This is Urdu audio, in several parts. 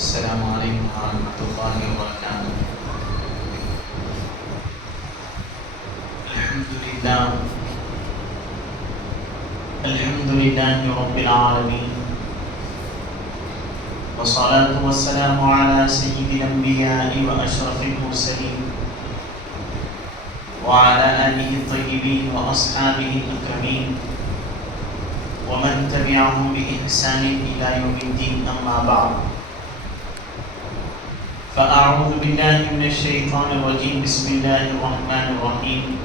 السلام علیکم ورحمۃ اللہ وبرکاتہ۔ الحمد للہ رب العالمین، والصلاة والسلام علی سید الانبیاء واشرف المرسلین وعلی آلہ الطیبین واصحابہ الاکرمین ومن تبعهم بإحسان إلى يوم الدين، أما بعد، فأعوذ بالله من الشيطان الرجيم، بسم الله الرحمن الرحيم،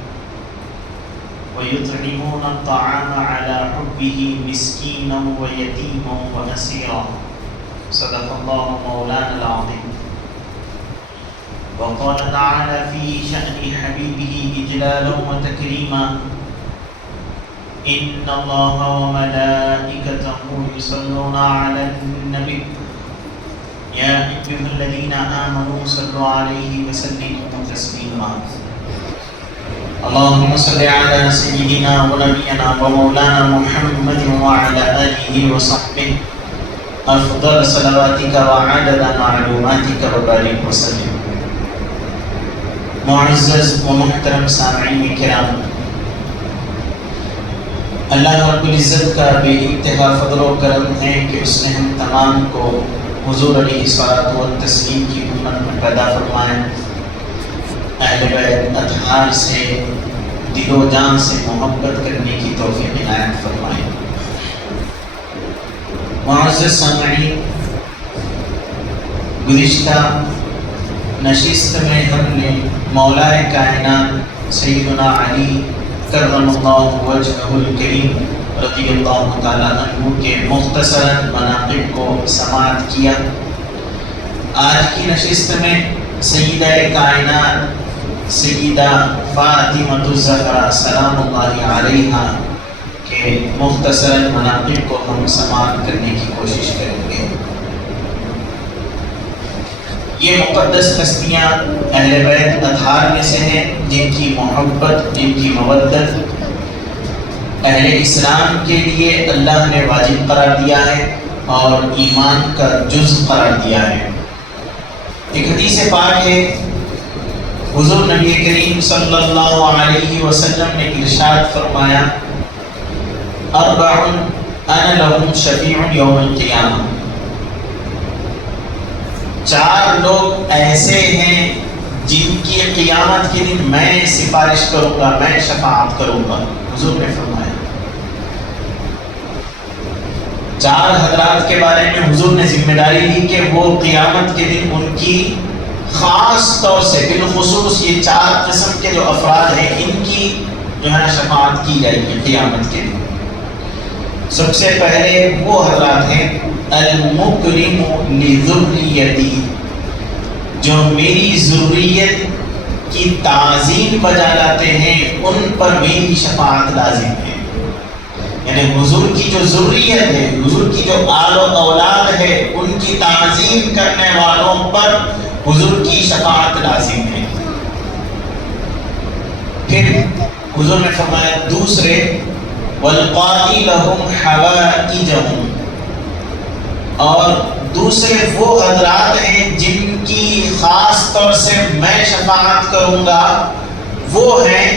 ويطعمون الطعام على حبه مسكينا ويتيما وأسيرا، صدق الله مولانا العظيم. وقال تعالى في شأن حبيبه إجلالا وتكريما: إن الله وملائكته يصلون على النبي يا أيها الذين آمنوا صلوا عليه وسلموا تسليما. اللهم صل على سيدنا ونبينا ومولانا محمد وعلى آله وصحبه أفضل صلواتك وعدد معلوماتك وبارك وسلم. معزز ومحترم سامعین کرام، اللہ رب العزت کا بے انتہا فضل و کرم ہے کہ اس نے ہم تمام کو حضور علیہ الصلوۃ والتسلیم کی امت میں پیدا فرمایا، اہل بیت اطہار سے دل و جان سے محبت کرنے کی توفیق عنایت فرمائے۔ معزز سامعین، گزشتہ نشست میں ہم نے مولائے کائنات سیدنا علی کرم اللہ وجہہ الکریم رضی اللہ تعالیٰ عنہ کے مختصراً مناقب کو سماعت کیا۔ آج کی نشست میں سیدہ کائنات سیدہ فاطمہ الزہرا سلام اللہ علیہا کے مختصراً مناقب کو ہم سماعت کرنے کی کوشش کریں گے۔ یہ مقدس ہستیاں اہل بیت اطہار میں سے ہیں، جن کی محبت، جن کی مودت اہل اسلام کے لیے اللہ نے واجب قرار دیا ہے اور ایمان کا جز قرار دیا ہے۔ ایک حدیث پاک ہے، حضور نبی کریم صلی اللہ علیہ وسلم نے ارشاد فرمایا: اربع انا لهم شفیع یوم القیامہ، چار لوگ ایسے ہیں جن کی قیامت کے دن میں سفارش کروں گا، میں شفاعت کروں گا۔ حضور نے فرمایا، چار حضرات کے بارے میں حضور نے ذمہ داری لی کہ وہ قیامت کے دن ان کی خاص طور سے بالخصوص یہ چار قسم کے جو افراد ہیں ان کی جو ہے شفاعت کی جائے گی قیامت کے دن۔ سب سے پہلے وہ حضرات ہیں المکرم لذریتی، جو میری ذریت کی تعظیم بجا لاتے ہیں، ان پر میری شفاعت لازم ہے۔ یعنی حضور کی جو ذریت ہے، حضور کی جو آل و اولاد ہے، ان کی تعظیم کرنے والوں پر حضور کی شفاعت لازم ہے۔ پھر حضور نے فرمایا دوسرے والقاضی لهم حوائجهم، اور دوسرے وہ حضرات ہیں جن کی خاص طور سے میں شفاعت کروں گا، وہ ہیں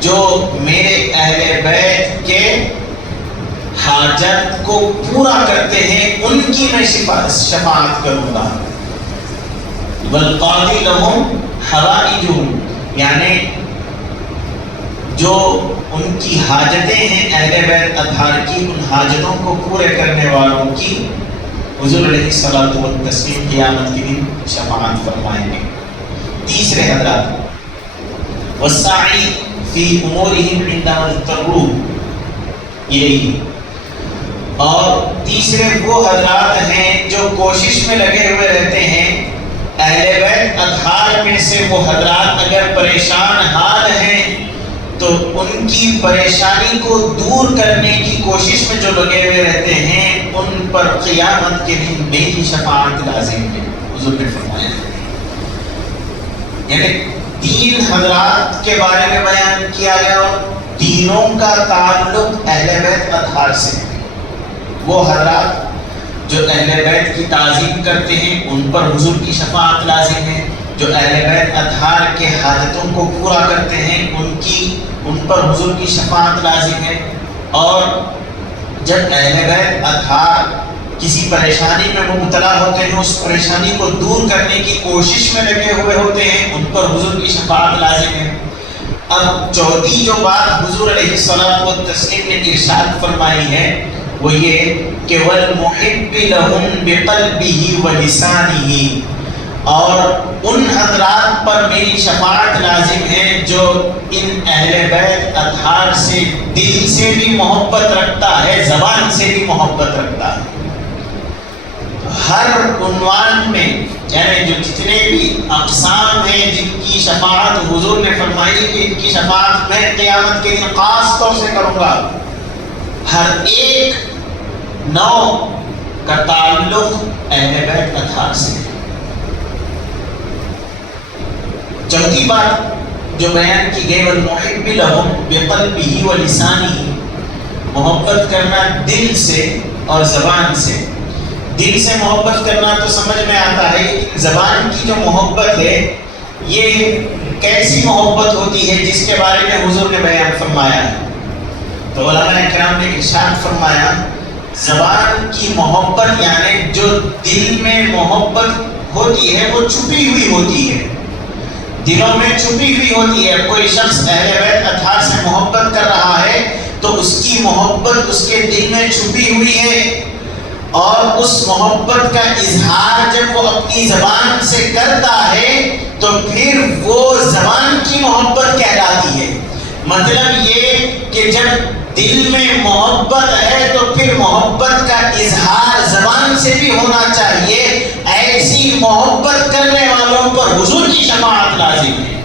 جو میرے اہل بیت کے حاجت کو پورا کرتے ہیں، ان کی میں شفاعت کروں گا۔ والقاضی لهم حوائجهم، یعنی جو ان کی حاجتیں ہیں اہل بیت اطہار کی، ان حاجتوں کو پورے کرنے والوں کی حضور علیہ الصلوۃ والتسلیم قیامت کے دن شفاعت فرمائیں گے۔ تیسرے حضرات والسعی فی امورہم عندما اضطروا، یہی، اور تیسرے وہ حضرات ہیں جو کوشش میں لگے ہوئے رہتے ہیں، اہل بیت اطہار میں سے وہ حضرات اگر پریشان حال ہیں تو ان کی پریشانی کو دور کرنے کی کوشش میں جو لگے ہوئے رہتے ہیں، ان پر قیامت کے دن میری شفاعت لازم ہے۔ حضور نے فرمایا، یعنی تین حضرات کے بارے میں بیان کیا گیا اور تینوں کا تعلق اہل بیت اطہار سے۔ وہ حضرات جو اہل بیت کی تعظیم کرتے ہیں ان پر حضور کی شفاعت لازم ہے، جو اہل بیت اطہار کے حاجتوں کو پورا کرتے ہیں ان پر حضور کی شفاعت لازم ہے۔ اور جب اہل بیت اطہار کسی پریشانی میں مبتلا ہوتے ہیں، اس پریشانی کو دور کرنے کی کوشش میں لگے ہوئے ہوتے ہیں، ان پر حضور کی شفاعت لازم ہے۔ اب چوتھی جو بات حضور علیہ الصلوۃ والتسلیم نے ارشاد فرمائی ہے وہ یہ کہ والمحب لهم بقلبه ولسانه، اور ان حضرات پر میری شفاعت لازم ہے جو ان اہل بیت اطہار سے دل سے بھی محبت رکھتا ہے، زبان سے بھی محبت رکھتا ہے۔ ہر عنوان میں یعنی جو جتنے بھی اقسام ہیں جن کی شفاعت حضور نے فرمائی کہ ان کی شفاعت میں قیامت کے دن خاص طور سے کروں گا، ہر ایک نوع کا تعلق اہل بیت اطہار سے۔ چوتھی بات جو بیان کی گئی والمحب لهم بقلبه ولسانه، محبت کرنا دل سے اور زبان سے۔ دل سے محبت کرنا تو سمجھ میں آتا ہے، زبان کی جو محبت ہے یہ کیسی محبت ہوتی ہے جس کے بارے میں حضور نے بیان فرمایا ہے؟ تو علماء کرام نے ارشاد فرمایا زبان کی محبت یعنی جو دل میں محبت ہوتی ہے وہ چھپی ہوئی ہوتی ہے، دلوں میں چھپی ہوئی ہوتی ہے۔ کوئی شخص اہل بیت اطہار سے محبت کر رہا ہے تو اس کی محبت اس کے دل میں چھپی ہوئی ہے، اور اس محبت کا اظہار جب وہ اپنی زبان سے کرتا ہے تو پھر وہ زبان کی محبت کہلاتی ہے۔ مطلب یہ کہ جب دل میں محبت ہے تو پھر محبت کا اظہار زبان سے بھی ہونا چاہیے۔ ایسی محبت کرنے والوں پر حضور کی شفاعت لازم ہے۔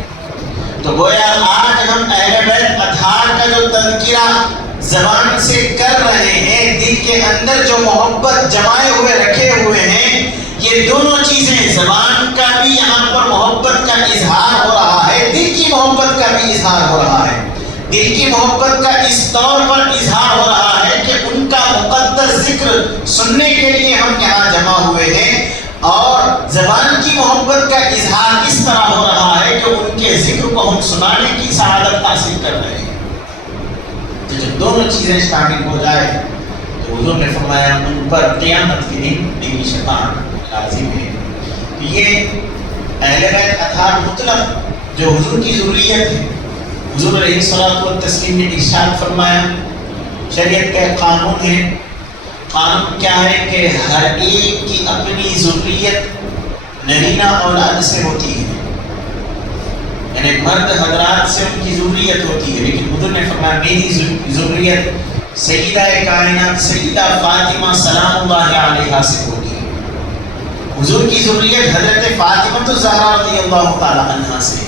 تو گویا آج ہم اہل بیت اطہار کا جو تذکرہ زبان سے کر رہے ہیں، دل کے اندر جو محبت جمائے ہوئے رکھے ہوئے ہیں، یہ دونوں چیزیں زبان کا بھی یہاں پر محبت کا اظہار ہو رہا ہے، دل کی محبت کا بھی اظہار ہو رہا ہے۔ دل کی محبت کا اس طور پر اظہار ہو رہا ہے کہ ان کا مقدس ذکر سننے کے لیے ہم یہاں جمع ہوئے ہیں، اور زبان کی محبت کا اظہار اس طرح ہو رہا ہے کہ ان کے ذکر کو ہم سنانے کی سعادت حاصل کر رہے ہیں۔ تو جب دونوں چیزیں شامل ہو جائے تو حضور نے فرمایا ان پر قیامت کے دن میری شفاعت لازم ہے۔ تو یہ اہل بیت اطہار مطلق جو حضور کی ذریت ہے، حضور علیہ الصلوۃ والتسلیم نے ارشاد فرمایا شریعت کا ایک قانون ہے۔ قانون کیا ہے کہ ہر ایک کی اپنی ذریت نرینہ اولاد سے ہوتی ہے، یعنی مرد حضرات سے ان کی ذریت ہوتی ہے، لیکن حضور نے فرمایا میری ذریت سیدہ کائنات سیدہ فاطمہ سلام اللہ علیہا سے ہوگی۔ حضور کی ذریت حضرت فاطمہ الزہرا رضی اللہ تعالی عنہا سے۔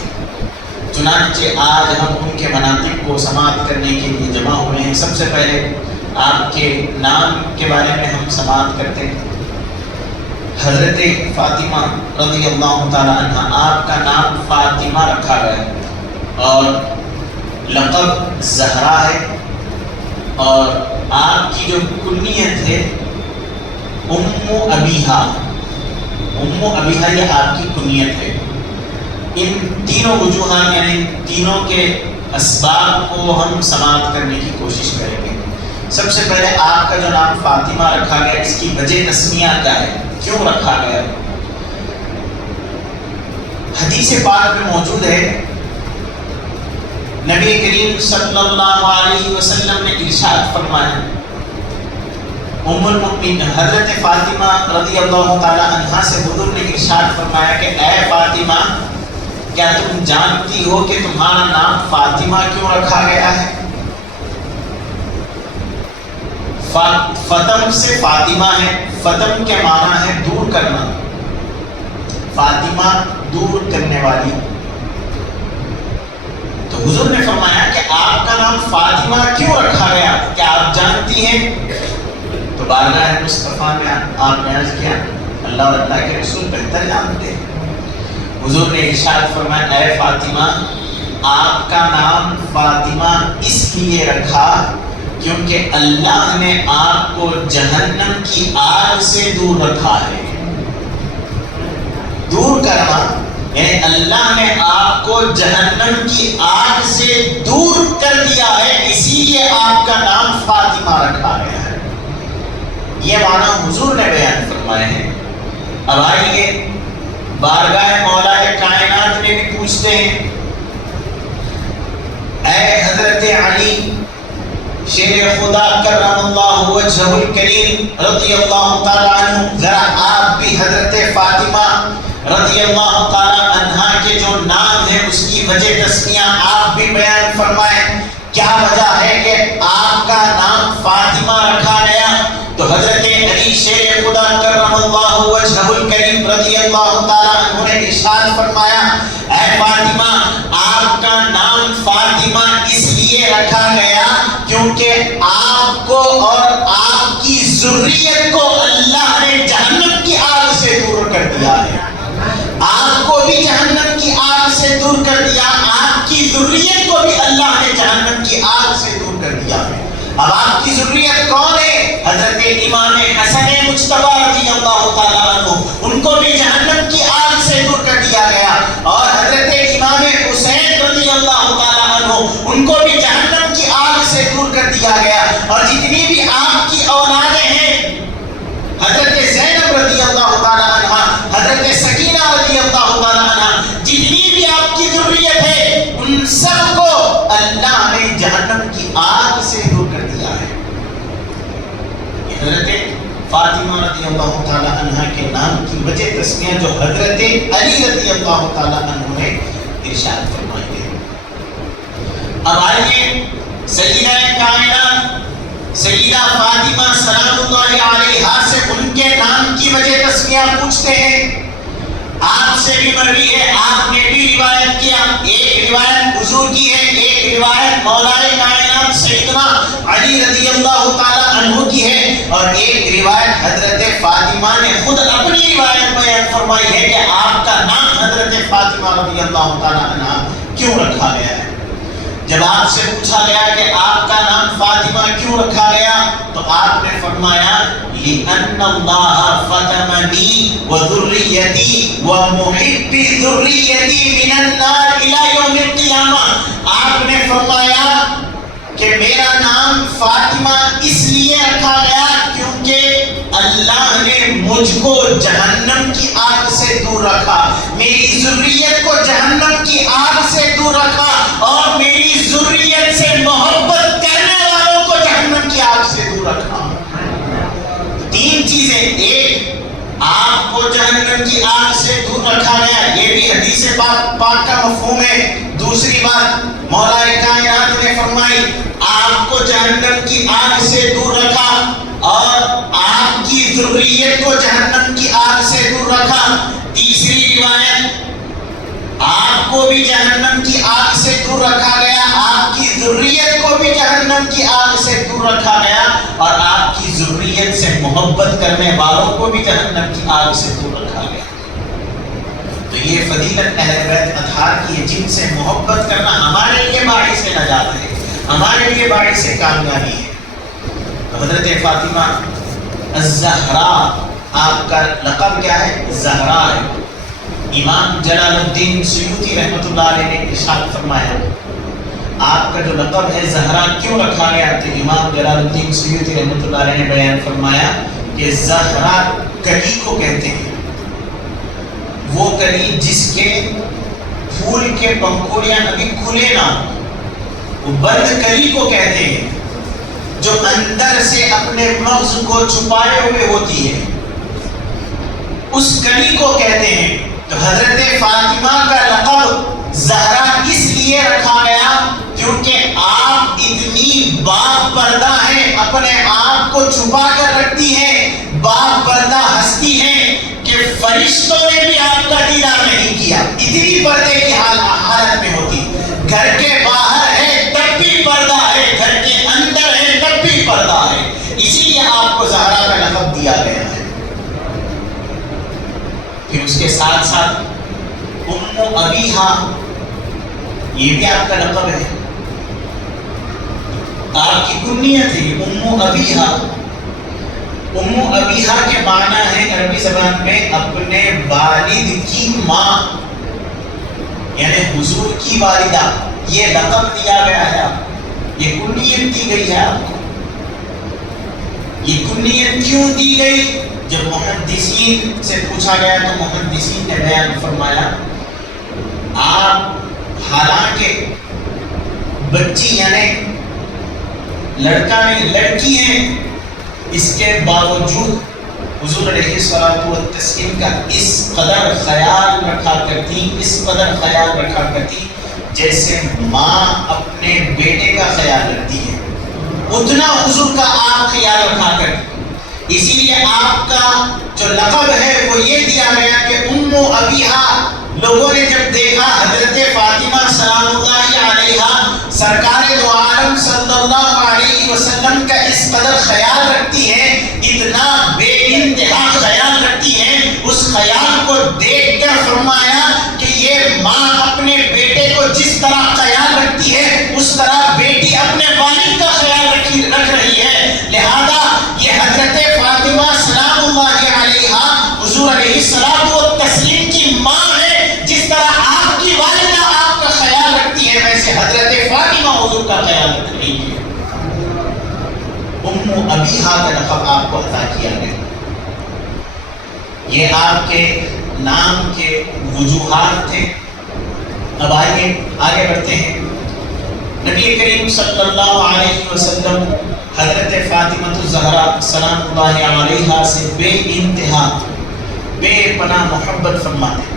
چنانچہ آج ہم ان کے مناقب کو سماعت کرنے کے لیے جمع ہوئے ہیں۔ سب سے پہلے آپ کے نام کے بارے میں ہم سماعت کرتے ہیں۔ حضرت فاطمہ رضی اللہ تعالی عنہ، آپ کا نام فاطمہ رکھا گیا اور لقب زہرا ہے، اور آپ کی جو کنیت ہے ام ابیہا، ام ابیہا یہ آپ کی کنیت ہے۔ ان تینوں وجوہات یعنی تینوں کے اسباب کو ہم سماعت کرنے کی کوشش کریں گے۔ سب سے پہلے آپ کا جو نام فاطمہ رکھا گیا اس کی وجہ تسمیہ کیا ہے، کیوں رکھا گیا؟ حدیث پاک میں موجود ہے، نبی کریم صلی اللہ علیہ وسلم نے ارشاد فرمایا، ام المؤمنین حضرت فاطمہ رضی اللہ تعالی عنہا سے حضور نے ارشاد فرمایا کہ اے فاطمہ، کیا تم جانتی ہو کہ تمہارا نام فاطمہ کیوں رکھا گیا ہے؟ فتم سے فاطمہ ہے، فتم کے معنی ہے دور کرنا، فاطمہ دور کرنے والی۔ تو حضور نے فرمایا کہ آپ کا نام فاطمہ کیوں رکھا گیا، کیا آپ جانتی ہیں؟ تو بارگاہ مصطفیٰ میں آپ نے عرض کیا اللہ اور اللہ کے رسول بہتر جانتے ہیں۔ حضور نے ارشاد فرمایا اے فاطمہ، آپ کا نام فاطمہ اس لیے رکھا کیونکہ اللہ نے آپ کو جہنم کی آگ سے دور رکھا ہے. دور کرنا یعنی اللہ نے آپ کو جہنم کی آگ سے دور کر دیا ہے، اسی لیے آپ کا نام فاطمہ رکھا گیا ہے. یہ معنی حضور نے بیان فرمائے ہیں. اب آئیے بارگاہ مولا کائنات میں بھی پوچھتے ہیں، اے حضرت علی شیر خدا کرم اللہ وجہہ الکریم رضی اللہ تعالی عنہ، ذرا آپ بھی حضرت فاطمہ رضی اللہ تعالی عنہا کے جو نام ہے اس کی وجہ تسمیہ آپ بھی بیان فرمائیں. کیا وجہ ہے کہ آپ کا نام فاطمہ رکھا گیا؟ تو حضرت علی شیر خدا کرم اللہ وجہہ الکریم رضی اللہ تعالی عنہ نے ارشاد فرمایا، اے فاطمہ آپ کا نام فاطمہ اس لیے رکھا گیا کیونکہ آپ کو اور آپ کی ذریت کو اللہ نے جہنم کی آگ سے دور کر دیا ہے. آپ کو بھی جہنم کی آگ سے دور کر دیا، آپ کی ذریت کو بھی اللہ نے جہنم کی آگ سے دور کر دیا ہے. اب آپ کی ذریت کون ہے؟ حضرت امام حسن مجتبی رضی اللہ تعالی عنہ، ان کو بھی جہنم کی آگ سے دور کر دیا گیا. اور حضرت امام حسین رضی اللہ تعالی عنہ، ان کو بھی جہنم کی آگ سے دور کر دیا گیا. اور جتنی بھی آپ کی اولادیں ہیں، حضرت زینب رضی اللہ تعالی عنہ، حضرت سکینہ رضی اللہ تعالی عنہ، جتنی بھی آپ کی ذریت ہے ان سب کو اللہ نے جہنم کی آگ سے دور کر دیا ہے. حضرت فاطمہ رضی اللہ تعالی عنہ کے نام کی وجہ تسمیہ جو حضرت علی رضی اللہ تعالی عنہ نے ارشاد فرمائی ہے. اب آئیے سیدہ کائنات سیدہ فاطمہ سلام اللہ علیہا سے ان کے نام کی وجہ تسمیہ پوچھتے ہیں. آپ سے بھی مروی ہے، آپ نے بھی روایت کیا. ایک روایت حضور کی ہے، ایک روایت مولا کائنات سیدنا علی رضی اللہ تعالی عنہ کی ہے، اور ایک روایت حضرت فاطمہ نے خود اپنی روایت بیان فرمائی ہے کہ آپ کا نام حضرت فاطمہ رضی اللہ تعالی عنہ کیوں رکھا گیا ہے. جب آپ سے پوچھا گیا کہ آپ کا نام فاطمہ کیوں رکھا گیا تو آپ نے فرمایا لِأَنَّ اللَّهَ فَتَمَنِي وَذُرِّيَّتِي وَمُحِبِّ ذُرِّيَّتِي مِنَ النَّارِ إِلَى يَوْمِ الْقِيَامَةِ. آپ نے فرمایا کہ میرا نام فاطمہ اس لیے رکھا گیا کیونکہ اللہ نے مجھ کو جہنم کی آگ سے دور رکھا، میری ذریت کو جہنم کی آگ سے دور رکھا، اور میری ذریت سے محبت کرنے والوں کو جہنم کی آگ سے دور رکھا. تین چیزیں، ایک آپ کو جہنم کی آگ سے دور رکھا گیا، یہ بھی حدیث پاک کا مفہوم ہے. دوسری بات مولا کائنات نے فرمائی آپ کو جہنم کی آگ سے دور رکھا اور آپ کی ذریت کو جہنم کی آگ سے دور رکھا. تیسری روایت آپ کو بھی جہنم کی آگ سے دور رکھا گیا، آپ کی ذریت کو بھی جہنم کی آگ سے دور رکھا گیا، اور آپ کی ذریت سے محبت کرنے والوں کو بھی جہنم کی آگ سے دور رکھا گیا. تو یہ فضیلت اہل بیت اطہار کی ہے، جن سے محبت کرنا ہمارے لیے باعث نجات ہے، ہمارے لیے باعث کامیابی ہے. حضرت فاطمہ الزہراء، آپ کا لقب کیا ہے؟ زہراء ہے. امام جلال الدین سیوطی رحمۃ اللہ علیہ نے ارشاد فرمایا آپ کا جو لقب ہے زہراء کیوں رکھا گیا؟ تو امام جلال الدین سیوطی رحمۃ اللہ علیہ نے بیان فرمایا کہ زہراء کلی کو کہتے ہیں، وہ کلی جس کے پھول کے پنکھوڑیاں ابھی کھلے نہ ہوں، وہ بند کلی کو کہتے ہیں، جو اندر سے اپنے مغز کو چھپائے ہوئے ہوتی ہے، اس کلی کو کہتے ہیں. تو حضرت فاطمہ کا لقب زہرا اس لیے رکھا گیا کیونکہ آپ اتنی باپ پردہ ہیں، اپنے آپ کو چھپا کر رکھتی ہیں، باپ پردہ ہستی ہیں کہ فرشتوں نے بھی آپ کا دیدار نہیں کیا، اتنی پردے کی حالت میں ہوتی. گھر کے باہر ہے تب بھی پردہ ہے، گھر کے اندر ہے تب بھی پردہ ہے، اسی لیے آپ کو زہرا کا لقب دیا گیا ہے. پھر اس کے ساتھ ساتھ ام ابیہا، یہ بھی آپ کا لقب ہے. آپ کی کنیت ہے ام ابیہا. ام ابیہا کے معنی ہے عربی زبان میں اپنے والد کی ماں، یعنی حضور کی والدہ. یہ لقب دیا گیا ہے، یہ کنیت دی گئی ہے آپ کو. یہ کنیت کیوں دی گئی؟ جب محدثین سے پوچھا گیا تو محدثین نے بیان فرمایا آپ حالانکہ بچی یعنی لڑکا نہیں لڑکی ہیں، اس کے باوجود حضور علیہ الصلوۃ والتسلیم کا اس قدر خیال رکھا کرتی، اس قدر خیال رکھا کرتی جیسے ماں اپنے بیٹے کا خیال رکھتی ہے، اتنا حضور کا آپ خیال رکھا کرتی. اسی لیے آپ کا جو لقب ہے وہ یہ دیا گیا کہ ام ابیہا. لوگوں نے جب دیکھا حضرت فاطمہ سلام اللہ علیہا سرکار دو عالم صلی اللہ علیہ وسلم کا اس قدر خیال رکھتی ہے، اتنا بے انتہا خیال رکھتی ہے، اس خیال کو دیکھ کر فرمایا کہ یہ ماں اپنے بیٹے کو جس طرح خیال رکھتی ہے اس طرح بیٹی اپنے والد کا خیال رکھ رہی ہے. لہذا یہ حضرت فاطمہ سلام اللہ علیہا حضور علیہ الصلوۃ والتسلیم کی ماں ہے. جس طرح آپ کی والدہ آپ کا خیال رکھتی ہے ویسے حضرت فاطمہ حضور کا خیال رکھ رہی ہے. ام ابیہا کا لقب آپ کو عطا کیا گیا. یہ آپ کے نام کے وجوہات تھے. اب آئیے آگے بڑھتے ہیں. نبی کریم صلی اللہ علیہ وسلم حضرت فاطمہ الزہرا سلام اللہ علیہا سے بے انتہا بے پناہ محبت فرماتے ہیں.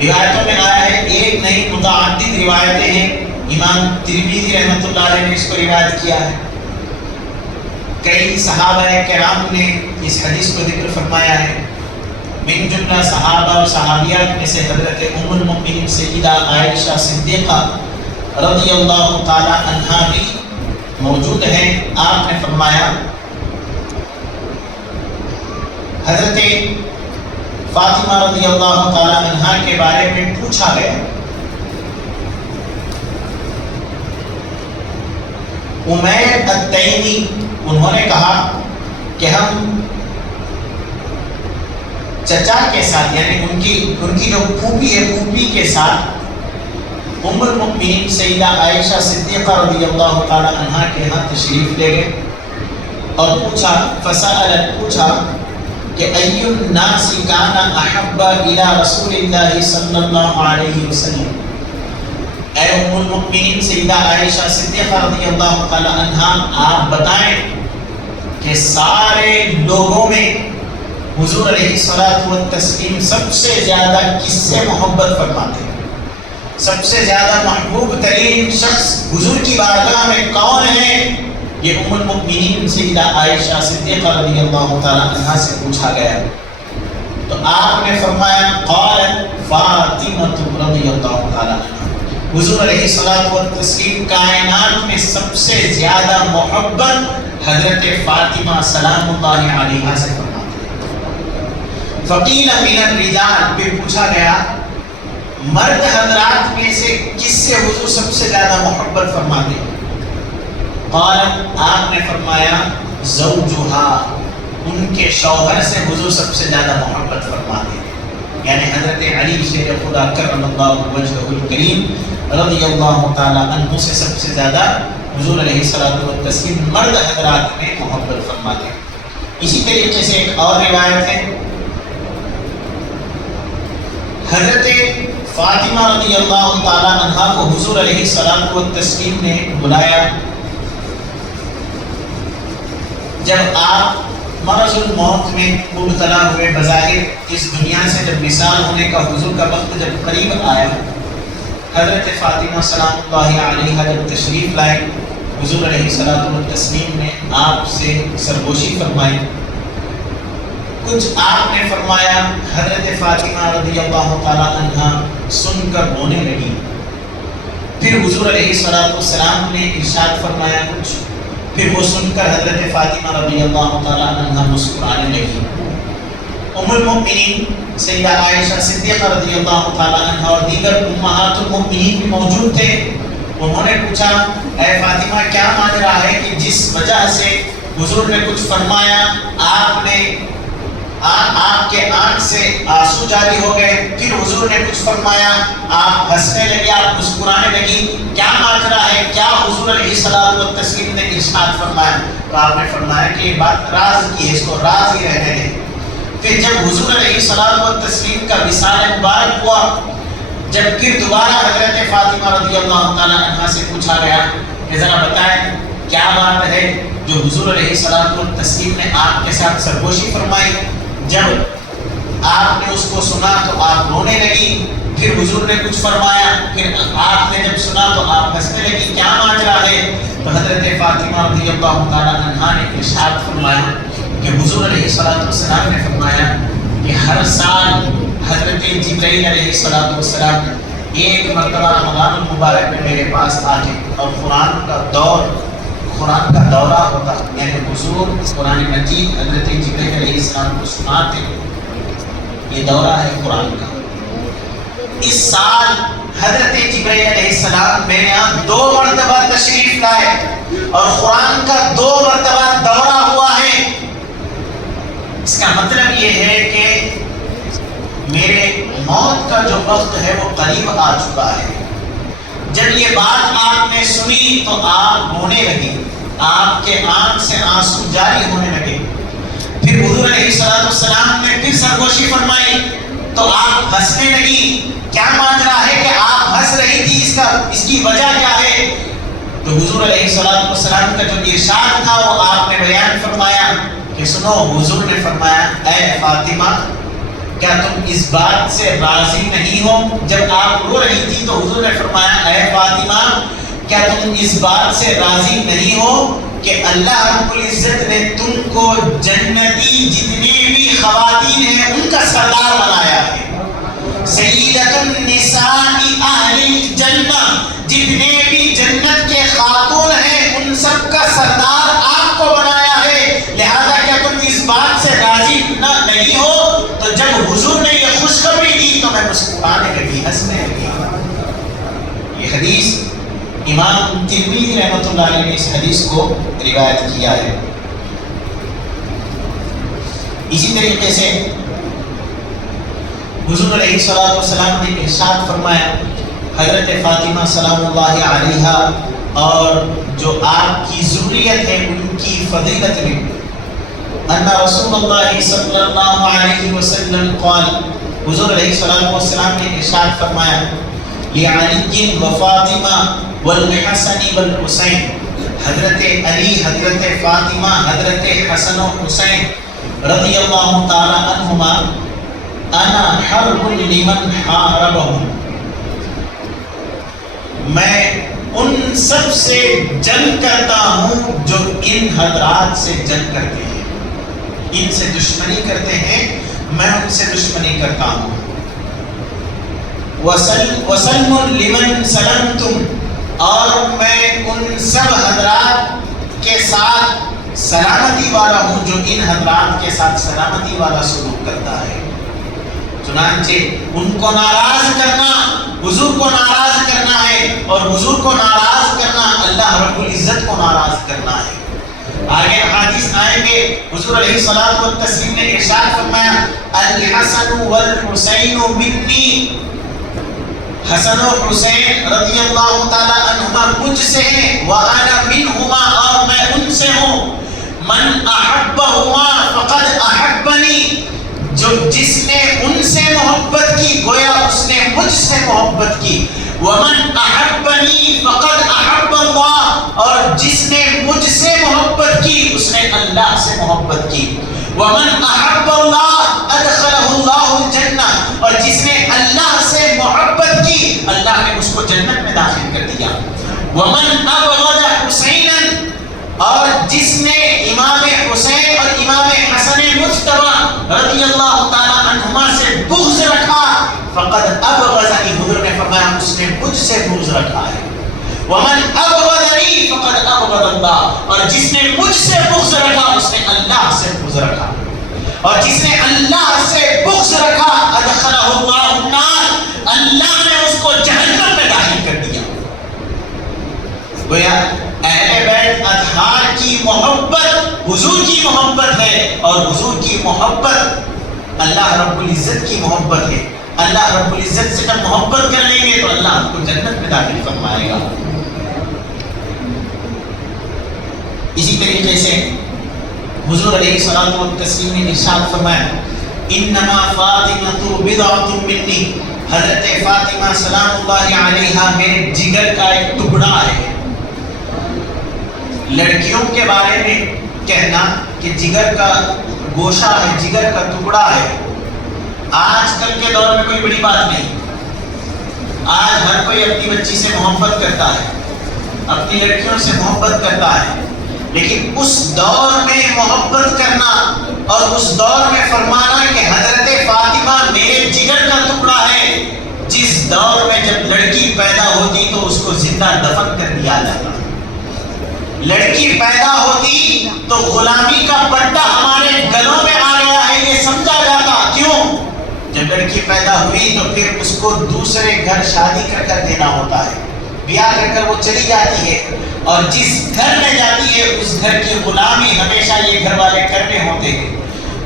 روایتوں میں آیا ہے، ایک نہیں متعدد روایتیں ہیں. امام ترمذی رحمۃ اللہ علیہ نے اس کو روایت کیا ہے. کئی صحابہ کرام نے اس حدیث کو ذکر فرمایا ہے. من جملہ صحابہ اور صحابیات میں سے حضرت ام المؤمنین سیدہ عائشہ صدیقہ رضی اللہ تعالی عنہا بھی موجود ہیں. آپ نے فرمایا حضرت فاطمہ رضی اللہ تعالی عنہا کے بارے میں پوچھا گیا. عمیر التیمی انہوں نے کہا کہ ہم چچا کے ساتھ یعنی ان کی جو پھوپھی ہے پھوپھی کے ساتھ ام المؤمنین سیدہ عائشہ صدیقہ رضی اللہ تعالی عنہا کے ہاں تشریف لے گئے اور پوچھا کہ ای الناس کان احب الی رسول اللہ صلی اللہ علیہ وسلم. اے ام المؤمنین سیدہ عائشہ صدیقہ رضی اللہ تعالی عنہا آپ بتائیں کہ سارے لوگوں میں حضور علیہ الصلوۃ والتسلیم سب سے زیادہ کس سے محبت فرماتے ہیں؟ سب سے زیادہ محبوب ترین شخص حضور کی بارگاہ میں کون ہے؟ یہ ام المؤمنین سیدہ عائشہ صدیقہ رضی اللہ تعالی عنہا سے پوچھا گیا. تو آپ نے فرمایا قالت فاطمہ رضی اللہ تعالی عنہا. حضور علیہ الصلوۃ والتسلیم کائنات میں سب سے زیادہ محبت حضرت فاطمہ سلام اللہ علیہا سے فرماتے. فقیل من الرجال پہ پوچھا گیا مرد حضرات میں سے کس سے حضور سب سے زیادہ محبت فرماتے ہیں؟ قالت آپ نے فرمایا زوجہا ان کے شوہر سے حضور سب سے زیادہ محبت فرماتے ہیں. یعنی حضرت علی شیر خدا کرم اللہ وجہہ الکریم رضی اللہ تعالی عنہ سے سب سے زیادہ حضور علیہ الصلوۃ والتسلیم مرد حضرات میں محبت فرماتے ہیں. اسی طریقے سے ایک اور روایت ہے حضرت فاطمہ رضی اللہ تعالی عنہا کو حضور علیہ الصلوۃ والتسلیم نے بلایا جب آپ مرض الموت میں مبتلا ہوئے. بظاہر اس دنیا سے جب وصال ہونے کا حضور کا وقت جب قریب آیا حضرت فاطمہ سلام اللہ علیہا جب تشریف لائے حضور علیہ الصلوۃ والتسلیم نے آپ سے سرگوشی فرمائی. کچھ آپ نے فرمایا حضرت فاطمہ رضی اللہ تعالی عنہا سن کر رونے لگی. پھر حضور علیہ الصلوۃ والسلام نے ارشاد فرمایا کچھ، پھر وہ سن کر حضرت فاطمہ رضی اللہ تعالی عنہا مسکرانے لگی. ام المؤمنین سیدہ عائشہ صدیقہ رضی اللہ تعالی عنہا اور دیگر امہات المؤمنین بھی موجود تھے. انہوں نے پوچھا اے فاطمہ کیا ماجرا ہے کہ جس وجہ سے حضور نے کچھ فرمایا آپ کے آنکھ سے آنسو جاری ہو گئے، پھر حضور نے کچھ فرمایا آپ ہنسنے لگے، آپ مسکرانے لگی، کیا ماجرا ہے؟ کیا حضور علیہ الصلوۃ والتسلیم نے ارشاد فرمایا؟ تو آپ نے فرمایا کہ یہ بات راز کی ہے، اس کو راز ہی رہنے دیں۔ پھر جب حضور علیہ الصلوۃ والتسلیم کا وصال مبارک ہوا، جب پھر دوبارہ حضرت فاطمہ رضی اللہ تعالیٰ عنہا سے پوچھا گیا کہ ذرا بتائیں کیا بات ہے جو حضور علیہ الصلوۃ والتسلیم نے آپ کے ساتھ سرگوشی فرمائی؟ جب آپ نے اس کو سنا تو آپ رونے لگی، پھر حضور نے کچھ فرمایا، پھر آپ نے جب سنا تو آپ ہنسنے لگی، کیا ماجرا ہے؟ تو حضرت فاطمہ رضی اللہ تعالیٰ عنہا نے ارشاد فرمایا کہ حضور علیہ السلام نے فرمایا کہ ہر سال حضرت جبرائیل علیہ السلام ایک مرتبہ رمضان المبارک میں میرے پاس آتے اور قرآن کا دورہ ہوتا، یعنی حضور قرآن مجید حضرت جبرائیل علیہ السلام کو سناتے۔ یہ دورہ ہے قرآن کا۔ اس سال حضرت جبرائیل علیہ السلام میرے یہاں 2 مرتبہ تشریف لائے اور قرآن کا 2 مرتبہ دورہ ہوا ہے۔ اس کا مطلب یہ ہے کہ میرے موت کا جو وقت ہے وہ قریب آ چکا ہے۔ جب یہ بات آپ نے سنی تو آپ رونے لگی، آپ کے آنکھ سے آنسو جاری ہونے لگے۔ پھر حضور علیہ السلام نے پھر سرگوشی فرمائی تو آپ ہنسنے لگی، کیا ماجرا ہے کہ آپ ہنس رہی تھی؟ اس کی وجہ کیا ہے؟ تو حضور علیہ السلام کا جو ارشاد تھا وہ آپ نے بیان فرمایا کہ سنو، حضور نے فرمایا اے فاطمہ کیا تم اس بات سے راضی نہیں ہو؟ جب آپ رو رہی تھی تو حضور نے فرمایا اے فاطمہ کیا تم اس بات سے راضی نہیں ہو کہ اللہ رب العزت نے تم کو جنتی جتنے بھی خواتین ہیں ان کا سردار بنایا ہے؟ سیدۃ النساء اہل الجنہ، جتنے بھی جنت کے خاتون ہیں ان سب کا سردار آپ کو بنایا ہے، لہذا کیا تم اس بات سے راضی نہیں ہو؟ تو جب حضور نے یہ خوشخبری دی تو میں مسکرانے لگی، ہنسنے لگی۔ یہ حدیث امام ترمذی رحمۃ اللہ علیہ نے اس حدیث کو روایت کیا ہے۔ اسی طریقے سے حضور علیہ السلام نے ارشاد فرمایا حضرت فاطمہ سلام اللہ علیہا اور جو آپ کی ذریت ہے ان کی فضیلت میں ان رسول اللہ صلی اللہ علیہ وسلم قال، حضور علیہ السلام نے ارشاد فرمایا لعلی وفاطمہ والحسن والحسین، حضرت علی، حضرت فاطمہ، حضرت حسن و حسین رضی اللہ تعالی عنہما انا حرب لمن حاربہم، میں ان سب سے جنگ کرتا ہوں جو ان حضرات سے جنگ کرتے ہیں، ان سے دشمنی کرتے ہیں، میں ان سے دشمنی کرتا ہوں۔ وسلم لمن سلمتم، اور میں ان سب حضرات کے ساتھ سلامتی والا ہوں جو ان حضرات کے ساتھ سلامتی والا سلوک کرتا ہے۔ چنانچہ ان کو ناراض کرنا حضور کو ناراض کرنا ہے، اور حضور کو ناراض کرنا اللہ رب العزت کو ناراض کرنا ہے۔ آگے حدیث آئیں گے، حضور علیہ الصلوۃ والتسلیم نے ارشاد فرمایا الحسن والحسین منی، حسن و حسین رضی اللہ تعالی عنہما مجھ سے ہیں، وانا منہما، اور میں ان سے ہوں، من احبہما فقد احبنی، جو جس نے ان سے محبت کی گویا اس نے مجھ سے محبت کی، ومن احبنی فقد احب اللہ، اور جس نے مجھ سے محبت کی اس نے اللہ سے محبت کی، ومن احب اللہ ادخلہ اللہ الجنہ، اور جس نے اللہ سے محبت کی اللہ نے اس کو جنت میں داخل کر دیا، ومن ابغض حسینا، اور جس نے امام حسین اور امام حسن مجتبی رضی اللہ تعالی عنہما سے بغض رکھا، فقد ابغضنی، حضور نے فرمایا اس نے مجھ سے بغض رکھا ہے، ومن ابغضنی فقد ابغض اللہ، اور جس نے مجھ سے بغض رکھا اس نے اللہ سے بغض رکھا، اور جس نے اللہ سے بغض رکھا ادخلہ اللہ النار، اللہ نے اس کو جہنم میں داخل کر دیا۔ گویا اہل بیت اطہار کی محبت حضور کی محبت ہے، اور حضور کی محبت اللہ رب العزت کی محبت ہے۔ اللہ رب العزت سے جب محبت کر لیں گے تو اللہ آپ کو جنت میں داخل فرمائے گا۔ اسی طریقے سے حضور علیہ الصلوۃ والتسلیم نے ارشاد فرمایا انما فاطمہ بضعۃ منی، حضرت فاطمہ سلام اللہ علیہا میرے جگر کا ایک ٹکڑا ہے۔ لڑکیوں کے بارے میں کہنا کہ جگر کا گوشہ ہے، جگر کا ٹکڑا ہے، آج کل کے دور میں کوئی بڑی بات نہیں۔ آج ہر کوئی اپنی بچی سے محبت کرتا ہے، اپنی لڑکیوں سے محبت کرتا ہے، لیکن اس دور میں محبت کرنا اور اس دور میں فرمانا کہ حضرت فاطمہ میرے جگر کا ٹکڑا ہے، جس دور میں جب لڑکی پیدا ہوتی تو اس کو زندہ دفن کر دیا جاتا، لڑکی پیدا ہوتی تو غلامی کا پٹا ہمارے گلوں میں آ گیا ہے یہ سمجھا جاتا۔ کیوں؟ جب لڑکی پیدا ہوئی تو پھر اس کو دوسرے گھر شادی کر دینا ہوتا ہے، بیاہ کر وہ چلی جاتی ہے، اور جس گھر میں جاتی ہے اس گھر کی غلامی ہمیشہ یہ گھر والے کرنے ہوتے ہیں۔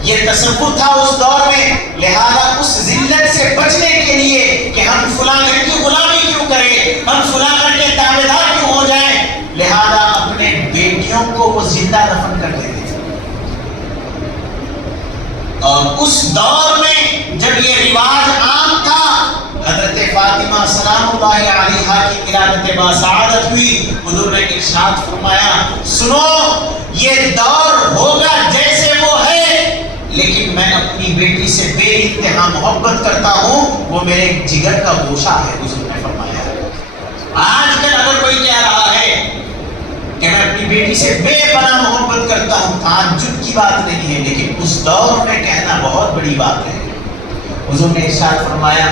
یہ تصور تھا اس دور میں، لہذا اس ذلت سے بچنے کے لیے کہ ہم فلاں گھر کی غلامی کیوں کریں، ہم فلاں گھر کے تابعدار کیوں ہو جائیں، لہذا اپنے بیٹیوں کو وہ زندہ دفن کر دیتے تھے۔ اور اس دور میں جب یہ رواج عام تھا، حضرت فاطمہ سلام اللہ علیہا کی ولادت باسعادت ہوئی، حضور نے ارشاد فرمایا سنو یہ دور ہوگا جیسے وہ ہے، لیکن میں اپنی بیٹی سے بے انتہا محبت کرتا ہوں، وہ میرے جگر کا گوشہ ہے، حضور نے فرمایا۔ آج کل اگر کوئی کہہ رہا ہے کہ میں اپنی بیٹی سے بے پناہ محبت کرتا ہوں، تعجب کی بات نہیں ہے، لیکن اس دور میں کہنا بہت بڑی بات ہے۔ حضور نے ارشاد فرمایا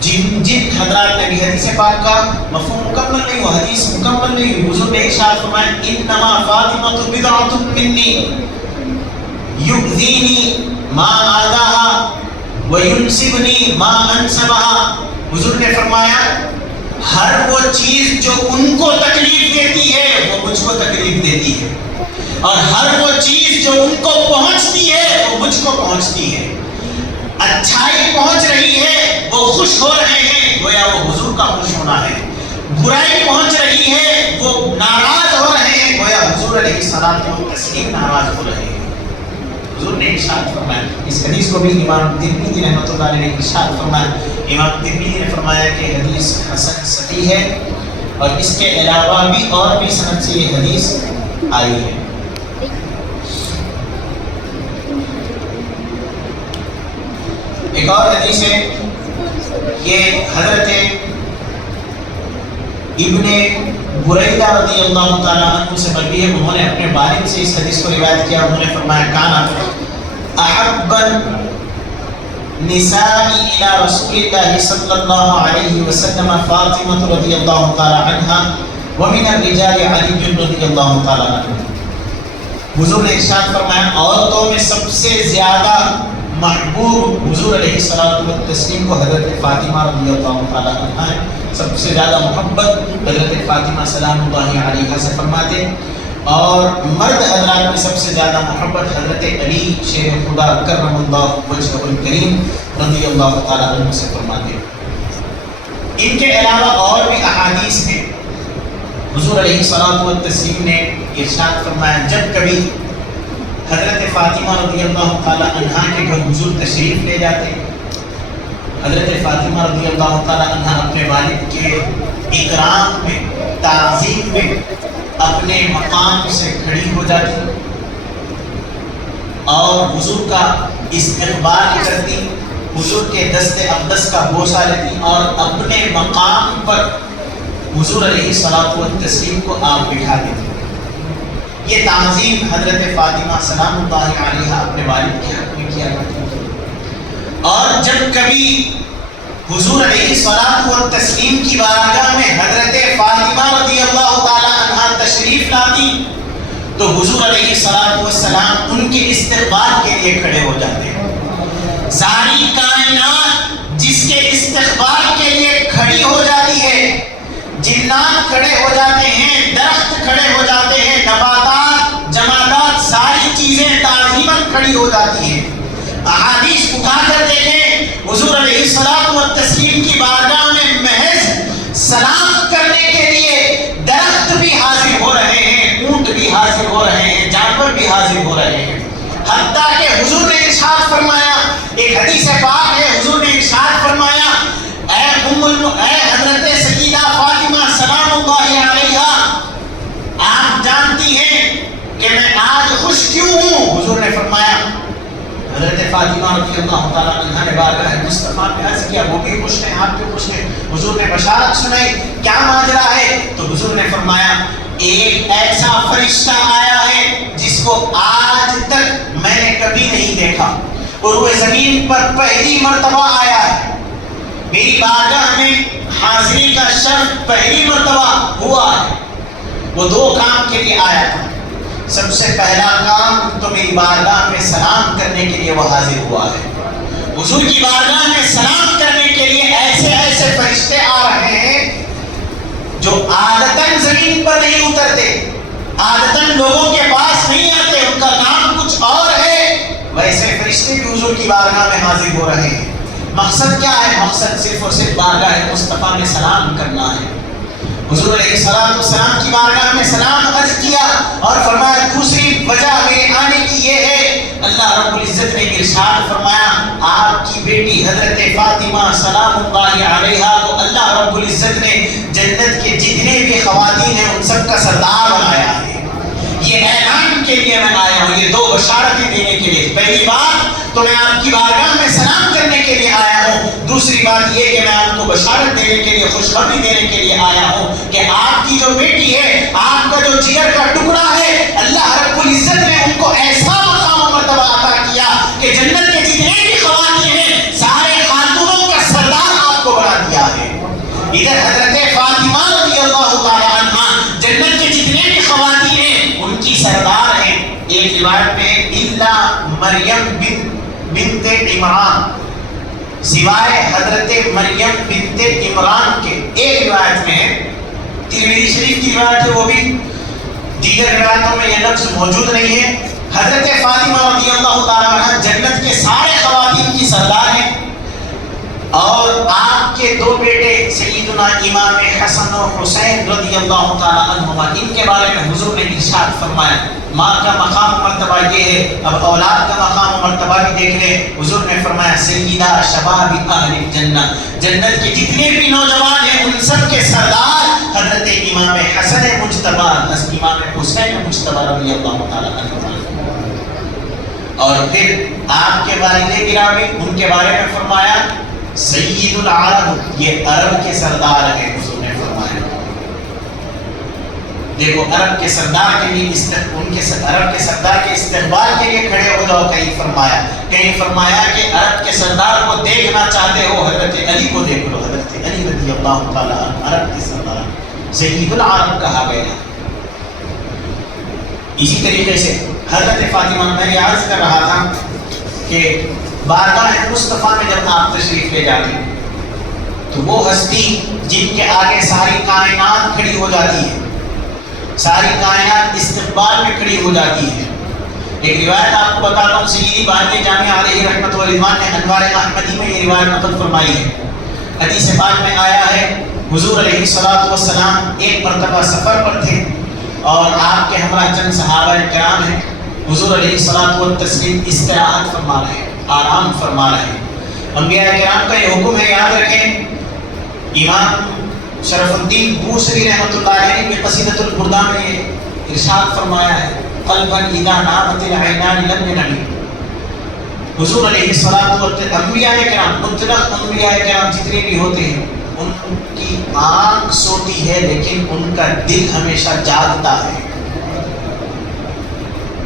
جن حضرات نے بھی حدیث پاک کا مفہوم مکمل نہیں ہوا، حدیث مکمل نہیں ہوئی، حضور نے ارشاد فرمایا انما فاطمہ بضعۃ منی یؤذینی ما آذاها وینصبنی ما انصبها۔ حضور نے فرمایا ہر وہ چیز جو ان کو تکلیف دیتی ہے وہ مجھ کو تکلیف دیتی ہے، اور ہر وہ چیز جو ان کو پہنچتی ہے وہ مجھ کو پہنچتی ہے۔ اچھائی پہنچ رہی ہے وہ خوش ہو رہے ہیں، گویا وہ حضور کا خوش ہونا ہے، برائی پہنچ رہی ہے وہ ناراض ہو رہے ہیں، گویا حضور علیہ الصلوۃ والتسلیم ناراض ہو رہے ہیں۔ حضور نے ارشاد فرمایا، اس حدیث کو بھی امام ترمذی رحمۃ اللہ علیہ نے ارشاد فرمایا، امام ترمذی نے فرمایا کہ حدیث حسن صحیح ہے، اور اس کے علاوہ بھی اور بھی سند سے یہ حدیث آئی ہے۔ ایک اور حدیث ہے، یہ حضرت ابن بریدہ رضی اللہ تعالیٰ عنہ سے مروی ہے، انہوں نے اپنے والد سے اس حدیث کو روایت کیا، انہوں نے فرمایا کانا احب النساء الى رسول اللہ صلی اللہ علیہ وسلم فاطمہ رضی اللہ تعالیٰ عنہ ومن الرجال علی رضی اللہ تعالیٰ عنہ۔ حضور نے ارشاد فرمایا عورتوں میں سب سے زیادہ محبوب حضور علیہ الصلوۃ والتسلیم کو حضرت فاطمہ رضی اللہ تعالیٰ عنہ ہے، سب سے زیادہ محبت حضرت فاطمہ سلام اللہ علیہا سے فرماتے، اور مرد حضرات میں سب سے زیادہ محبت حضرت علی شیر خدا کرم اللہ وجہہ الکریم رضی اللہ تعالیٰ عنہ سے فرماتے۔ ان کے علاوہ اور بھی احادیث میں حضور علیہ الصلوۃ والتسلیم نے ارشاد فرمایا جب کبھی حضرت فاطمہ رضی اللہ تعالیٰ عنہ کے گھر حضور تشریف لے جاتے، حضرت فاطمہ رضی اللہ تعالیٰ عنہ اپنے والد کے اکرام میں، تعظیم میں اپنے مقام سے کھڑی ہو جاتی اور حضور کا استقبال کرتی، حضور کے دست اقدس کا بوسہ لیتی، اور اپنے مقام پر حضور علیہ الصلوۃ والتسلیم کو آپ بٹھا دیتے۔ یہ تعظیم حضرت فاطمہ سلام اللہ علیہا اپنے والد کے حق میں کیا کرتی تھی، اور جب کبھی حضور علیہ الصلوۃ والتسلیم کی بارگاہ میں حضرت فاطمہ رضی اللہ تعالی عنہا تشریف لاتی تو حضور علیہ الصلوۃ والسلام ان کے استقبال کے لیے کھڑے ہو جاتے۔ ساری کائنات جس کے استقبال کے لیے کھڑی ہو جاتی ہے، جنات جنات کھڑے ہو جاتے ہیں، درخت کھڑے ہو جاتے ہیں، نباتات، جمادات، ساری چیزیں تعظیماً کھڑی ہو جاتی ہیں۔ احادیث اٹھا کر دیکھیں، حضور علیہ الصلوۃ والتسلیم کی بارگاہ میں محض سلام کرنے کے لیے درخت بھی حاضر ہو رہے ہیں، اونٹ بھی حاضر ہو رہے ہیں، جانور بھی حاضر ہو رہے ہیں۔ حتیٰ کہ حضور نے ارشاد فرمایا، ایک حدیث پاک ہے، حضور نے ارشاد فرمایا، اے حضرت سیدہ فاطمہ سلام اللہ علیہا، آپ جانتی ہیں کہ میں آج خوش کیوں ہوں؟ حضور نے فرمایا، حضرت فاطمہ رضی اللہ تعالیٰ عنہ نے بارگاہ مصطفیٰ میں عرض کیا، وہ بھی خوش ہیں، آپ بھی خوش ہیں؟ حضور نے بشارت سنائی، کیا ماجرا ہے؟ تو حضور نے فرمایا، ایک ایسا فرشتہ آیا ہے جس کو آج تک میں نے کبھی نہیں دیکھا، اور وہ زمین پر پہلی مرتبہ آیا ہے، میری بارگاہ میں حاضری کا شرف پہلی مرتبہ ہوا ہے۔ وہ دو کام کے لیے آیا تھا۔ سب سے پہلا کام تو میری بارگاہ میں سلام کرنے کے لیے وہ حاضر ہوا ہے۔ حضور کی بارگاہ میں سلام کرنے کے لیے ایسے ایسے فرشتے آ رہے ہیں جو عادتاً زمین پر نہیں اترتے، عادتاً لوگوں کے پاس نہیں آتے، ان کا کام کچھ اور ہے، ویسے فرشتے بھی حضور کی بارگاہ میں حاضر ہو رہے ہیں۔ مقصد کیا ہے؟ مقصد صرف اور صرف بارگاہ مصطفیٰ میں سلام کرنا ہے۔ حضور علیہ السلام کی بارگاہ میں سلام عرض کیا اور فرمایا، دوسری وجہ میرے آنے کی یہ ہے، اللہ رب العزت نے ارشاد فرمایا، آپ کی بیٹی حضرت فاطمہ سلام اللہ علیہا کو اللہ رب العزت نے جنت کے جتنے بھی خواتین ہیں ان سب کا سردار بنایا ہے۔ یہ اعلان کے لیے میں آیا ہوں، یہ دو بشارتیں دینے کے لیے۔ پہلی بات تو میں آپ کی بارگاہ میں سلام کرنے کے لیے آیا ہوں، دوسری بات یہ کہ میں آپ کو بشارت دینے کے لیے، خوشخبری دینے کے لیے آیا ہوں کہ آپ کی جو بیٹی ہے، آپ کا جو جگر کا ٹکڑا ہے، اللہ رب العزت نے ان کو ایسا مقام و مرتبہ عطا کیا کہ جنت کے جتنے بھی خواتین ہیں سارے خاتونوں کا سردار آپ کو بنا دیا ہے۔ ادھر حضرت فاطمہ رضی اللہ تعالی عنہ جنت کے جتنے بھی خواتین ہیں ان کی سردار ہیں۔ ایک روایت میں الا مریم بنت عمران، سوائے حضرت مریم بنت عمران کے، ایک روایت میں ترمذی شریف کی روایت ہے، وہ بھی دیگر روایتوں میں یہ لفظ موجود نہیں ہے۔ حضرت فاطمہ رضی اللہ تعالیٰ عنہ جنت کے سارے خواتین کی سردار ہیں، اور آپ کے دو بیٹے سیدنا امام حسن و حسین رضی اللہ تعالیٰ عنہما، ان کے بارے میں حضور نے ارشاد فرمایا، ماں کا مقام و مرتبہ یہ ہے، اب اولاد کا مقام و مرتبہ بھی دیکھ لیں۔ حضور نے فرمایا، سیدہ شباب اہل الجنہ، جنت کے جتنے بھی نوجوان ہیں ان سب کے سردار حضرت امام حسن مجتبی، امام حسین مجتبی رضی اللہ تعالیٰ عنہ۔ اور پھر آپ کے والد گرامی، ان کے بارے میں فرمایا، سید العرب، یہ عرب کے سردار ہیں۔ حضور نے فرمایا، دیکھو عرب کے سردار کے لیے عرب کے سردار کے استقبال کے لیے کھڑے ہو جاؤ، کہیں فرمایا کہ عرب کے سردار کو دیکھنا چاہتے ہو حضرت علی کو دیکھ لو، حضرت علی رضی اللہ تعالیٰ عرب کے سردار، سید العرب کہا گیا۔ اسی طریقے سے حضرت فاطمہ، میں یہ عرض کر رہا تھا کہ بارگاہ مصطفیٰ میں جب آپ تشریف لے جاتے ہیں تو وہ ہستی جن کے آگے ساری کائنات کھڑی ہو جاتی ہے، ساری کائنات استقبال میں کھڑی ہو جاتی ہے۔ ایک روایت آپ کو بتاتا ہوں، سیدی بانیہ جامعہ علیہ رحمت و رضوان نے انوار احمدی میں یہ روایت نقل فرمائی ہے۔ حدیث پاک میں آیا ہے، حضور علیہ الصلوۃ والسلام ایک مرتبہ سفر پر تھے اور آپ کے ہمراہ چند صحابہ کرام ہیں، حضور علیہ الصلوۃ والتسلیم استراحت فرما رہے ہیں، آرام فرما رہے ہیں۔ انبیاء کرام کا یہ حکم ہے، یاد رکھیں، امام شرف الدین بوصری رحمۃ اللہ علیہ نے قصیدۃ البردہ میں یہ ارشاد فرمایا ہے، قلبا اذا نامت العینان لم ینم۔ حضور علیہ الصلوۃ والسلام، انبیاء کرام، مطلق انبیاء کرام جتنے بھی ہوتے ہیں، ان کی آنکھ سوتی ہے لیکن ان کا دل ہمیشہ جاگتا ہے۔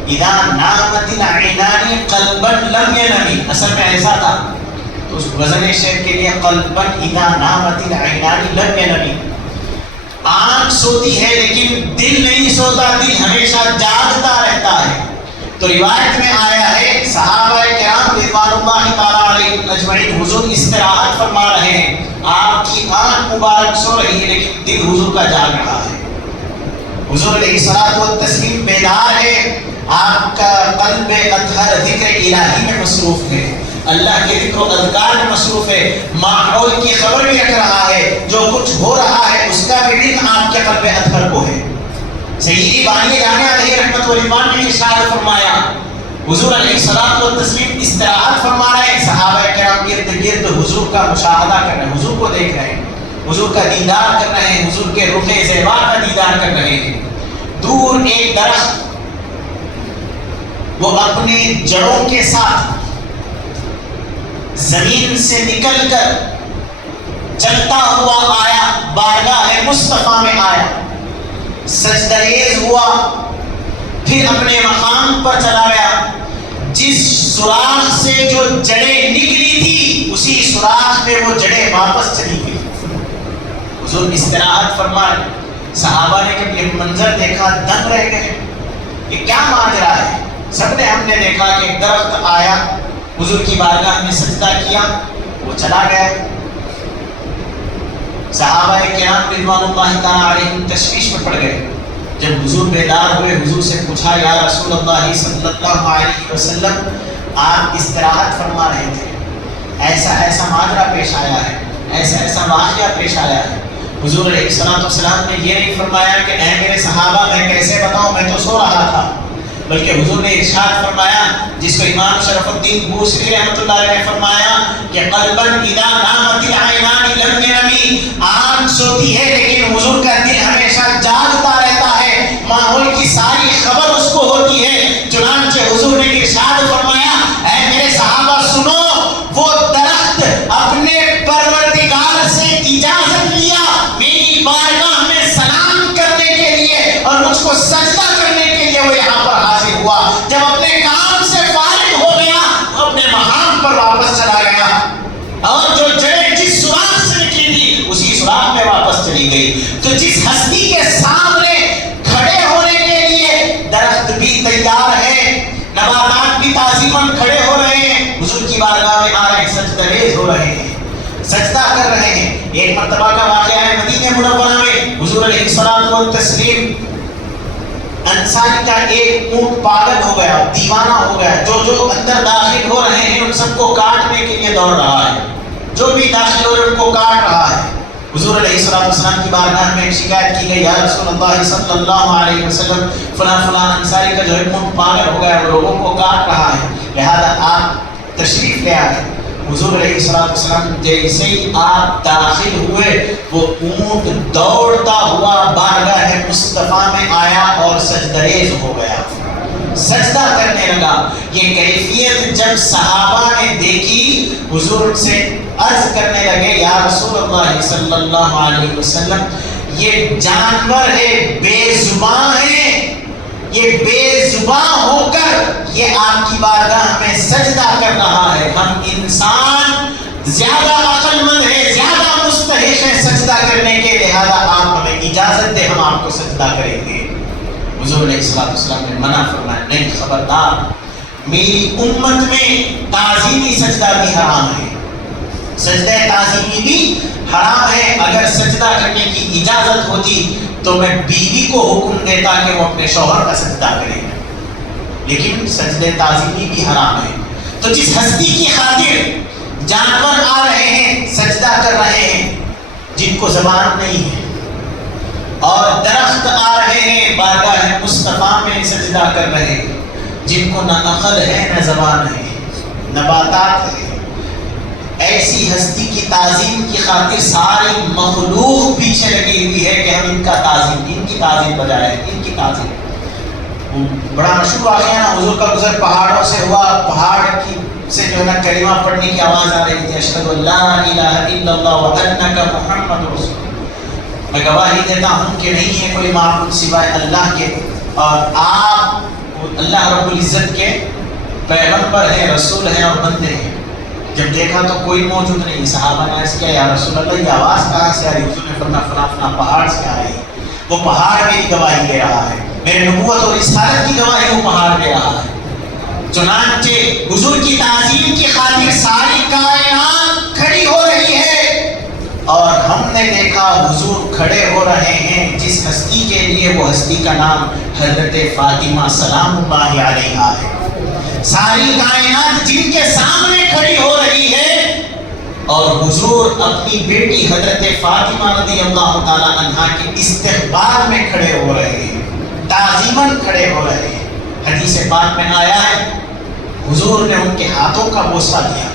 اذا نامت العینان قلبا لم ینم، اصل میں ایسا تھا تو اس وزن شعر کے لیے قلبا اذا نامت العینان لم ینم، آنکھ سوتی ہے لیکن دل نہیں سوتا، دل ہمیشہ جاگتا رہتا ہے۔ تو روایت میں آیا ہے، صحابہ کرام رضوان اللہ تعالیٰ علیکم اجمعین، حضور استراحت فرما رہے ہیں، آپ کی آنکھ مبارک سو رہی ہے لیکن دل حضور کا جاگ رہا ہے۔ حضور علیہ الصلوۃ والتسلیم بیدار ہے، آپ کا قلب اطہر ذکر الہی میں مصروف ہے، اللہ کے ذکر و اذکار میں مصروف ہے، ماحول کی خبر بھی رکھ رہا ہے، جو کچھ ہو رہا ہے اس کا بھی علم آپ کے قلب اطہر کو ہے۔ سیدی بانی جانے علیہ رحمت و رضوان نے ارشاد فرمایا، حضور علیہ الصلوۃ والتسلیم استراحت فرما رہے ہیں، صحابہ کرام ارد گرد حضور کا مشاہدہ کر رہے ہیں، حضور کو دیکھ رہے ہیں، حضور کا دیدار کر رہے ہیں، حضور کے رخ زیبا کا دیدار کر رہے ہیں۔ دور ایک درخت وہ اپنے جڑوں کے ساتھ زمین سے نکل کر چلتا ہوا آیا، بارگاہ مصطفیٰ میں آیا، سجدریز ہوا، پھر اپنے مقام پر چلا گیا۔ جس سوراخ سے جو جڑیں نکلی تھی اسی سوراخ میں وہ جڑیں واپس چلی گئی۔ حضور استراحت فرمائے، صحابہ نے جب یہ منظر دیکھا دنگ رہ گئے، یہ کیا ماجرا ہے؟ سب نے ہم نے دیکھا کہ ایک درخت آیا، حضور کی بارگاہ میں سجدہ کیا، وہ چلا گیا۔ صحابہ کرام رضوان اللہ تعالی علیہم تشویش میں پڑ گئے۔ جب حضور بیدار ہوئے، حضور سے پوچھا، یا رسول اللہ صلی اللہ علیہ وسلم، آپ استراحت فرما رہے تھے، ایسا ایسا ماجرا پیش آیا ہے، ایسا ایسا واقعہ پیش آیا ہے۔ حضور علیہ السلام نے یہ نہیں فرمایا کہ اے میرے صحابہ میں کیسے بتاؤں، میں تو سو رہا تھا، بلکہ حضور نے ارشاد فرمایا، جس کو امام شرف الدین بوصیری رحمۃ اللہ علیہ نے فرمایا کہ قلبا اذا نامت العینان لم ینمی، آنکھ سوتی ہے لیکن حضور کا دل ہمیشہ جاگتا رہتا ہے، ماحول کی ساری خبر اس کو ہوتی ہے۔ چنانچہ حضور نے ارشاد فرمایا، اے میرے صحابہ سنو، وہ درخت اپنے پروردگار سے اجازت لیا میری بارگاہ میں سلام کرنے کے لیے اور مجھ کو سجدہ کرنے کے لیے وہ یہاں پر حاضر ہوا۔ جب اپنے کام سے فارغ ہو گیا اپنے مقام پر واپس چلا گیا، اور جو جڑیں جس سوراخ سے نکلی تھی اسی سوراخ میں واپس چلی گئی۔ تو جس ہستی کے سامنے کھڑے ہونے کے لیے درخت بھی تیار ہے، نباتات بھی تعظیماً کھڑے ہو رہے ہیں، حضور کی بارگاہ میں آ رہے ہیں، سجدہ ریز ہو رہے ہیں، سجدہ کر رہے ہیں۔ ایک مرتبہ کا واقعہ ہے مدینہ منورہ میں، حضور علیہ الصلوۃ والتسلیم، انصاری کا ایک اونٹ پاگل ہو گیا، دیوانہ ہو گیا، جو اندر داخل ہو رہے ہیں ان سب کو کاٹنے کے لیے دوڑ رہا ہے، جو بھی داخل ہو رہے ہیں ان کو کاٹ رہا ہے۔ حضور علیہ السلام کی بارگاہ میں شکایت کی گئی، یا رسول اللہ صلی اللہ علیہ وسلم، فلاں انصاری کا جو ہے اونٹ پاگل ہو گیا، وہ لوگوں کو کاٹ رہا ہے، لہذا آپ تشریف لے آئے۔ حضور علیہ السلام جیسے ہی آپ داخل ہوئے وہ اونٹ دوڑتا ہوا بارگاہ مصطفیٰ میں آیا اور سجدریز ہو گیا، سجدہ کرنے لگا۔ یہ کیفیت جب صحابہ نے دیکھی، حضور سے عرض کرنے لگے، یا رسول اللہ صلی اللہ علیہ وسلم، یہ جانور ہے، بے زبان ہے، یہ بے زبان ہو کر یہ آپ کی بارگاہ میں سجدہ کر رہا ہے، ہم انسان زیادہ عقل مند ہے، زیادہ مستحق ہے سجدہ کرنے کے، لہذا آپ ہمیں اجازت دیں، ہم آپ کو سجدہ کریں گے۔ حضور علیہ السلام نے منع فرمایا، نہیں، خبردار، میری امت میں تعظیمی سجدہ بھی حرام ہے، سجدہ تعظیمی بھی حرام ہے۔ اگر سجدہ کرنے کی اجازت ہوتی تو میں بیوی کو حکم دیتا کہ وہ اپنے شوہر کا سجدہ کرے، لیکن سجدہ تعظیمی بھی حرام ہے۔ تو جس ہستی کی خاطر جانور آ رہے ہیں، سجدہ کر رہے ہیں، جن کو زبان نہیں ہے، اور درخت آ رہے ہیں بارگاہ مصطفیٰ میں سجدہ کر رہے ہیں، جن کو نہ عقل ہے نہ زبان ہے، نباتات ہے، ایسی ہستی کی تعظیم کی خاطر ساری مخلوق پیچھے لگی ہوئی ہے کہ ہم ان کی تعظیم بجائے، ان کی تعظیم۔ بڑا مشہور واقعہ نا، حضور کا گزر پہاڑوں سے ہوا، پہاڑ کی سے جو ہے نا کلمہ پڑھنے کی آواز آ رہی تھی، اشہد ان لا الہ الا اللہ وانک محمد رسول اللہ، میں گواہی دیتا ہوں کہ نہیں ہے کوئی معبود سوائے اللہ کے، اور آپ اللہ رب العزت کے پیغمبر ہیں، رسول ہیں اور بندے ہیں۔ جب دیکھا تو کوئی موجود نہیں، صحابہ نے عرض کیا، یا رسول اللہ یہ آواز کہاں سے آ رہی؟ حضور نے فرمایا فلاں پہاڑ سے آ رہی ہے، وہ پہاڑ میری گواہی دے رہا ہے، میرے نبوت اور رسالت کی گواہی وہ پہاڑ دے رہا ہے۔ چنانچہ حضور کی تعظیم کی خاطر ساری کا نے دیکھا حضور کھڑے ہو رہے ہیں جس ہستی کے لیے، وہ ہستی کا نام حضرت فاطمہ سلام اللہ علیہا ہے۔ ساری کائنات جن کے سامنے کھڑی ہو رہی ہے اور حضور اپنی بیٹی حضرت فاطمہ رضی اللہ تعالی عنہا کے استقبال میں کھڑے ہو رہے ہیں، تعظیماً کھڑے ہو رہے ہیں۔ حدیث پاک میں آیا ہے حضور نے ان کے ہاتھوں کا بوسہ دیا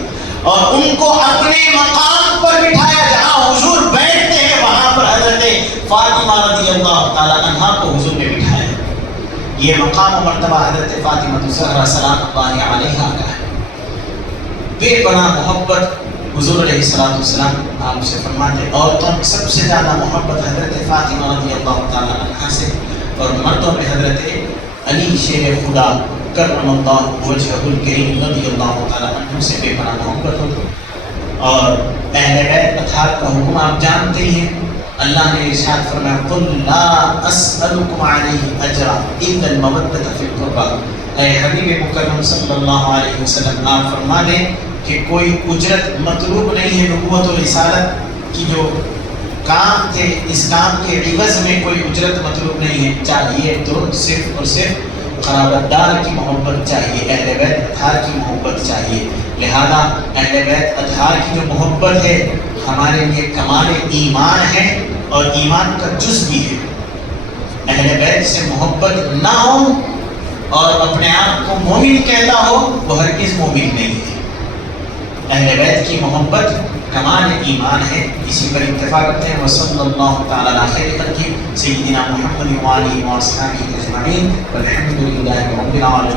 اور ان کو اپنے مقام پر بٹھایا، جہاں حضور بیٹھتے ہیں وہاں پر حضرت فاطمہ رضی اللہ تعالی عنہا کو حضور نے بٹھایا۔ یہ مقام و مرتبہ حضرت فاطمہ الزہرا سلام اللہ علیہا کا ہے۔ بے پناہ محبت حضور علیہ السلام آپ سے فرماتے ہیں، عورتوں میں سب سے زیادہ محبت حضرت فاطمہ رضی اللہ تعالی عنہا سے، اور مردوں میں حضرت علی شیر خدا کرم اللہ وجہہ الکریم رضی اللہ تعالی عنہ سے بے پناہ محبت ہوتی۔ اور اہل بیت اطہار کا حکم آپ جانتے ہیں، اللہ نے ارشاد فرمایا قل لا اسألکم علیہ اجرا الا المودۃ فی القربى۔ اے حبیب مکرم صلی اللہ علیہ وسلم آپ فرما دیں کہ کوئی اجرت مطلوب نہیں ہے، نبوت و رسالت کی جو کام تھے اس کام کے عوض میں کوئی اجرت مطلوب نہیں ہے، چاہیے تو صرف اور صرف قرابت دار کی محبت چاہیے، اہل بیت اطہار کی محبت چاہیے۔ لہذا اہل بیت اطہار کی جو محبت ہے ہمارے لیے کمال ایمان ہے اور ایمان کا جز بھی ہے۔ اہل بیت سے محبت نہ ہو اور اپنے آپ کو مومن کہتا ہو وہ ہرگز مومن نہیں ہے۔ اہل بیت کی محبت کمال ایمان ہے۔ اسی پر اکتفا کرتے ہیں۔ وصلی اللہ تعالی علی خیر خلقہ سیدنا محمد وآلہ وصحبہ اجمعین والحمد للہ رب العالمین۔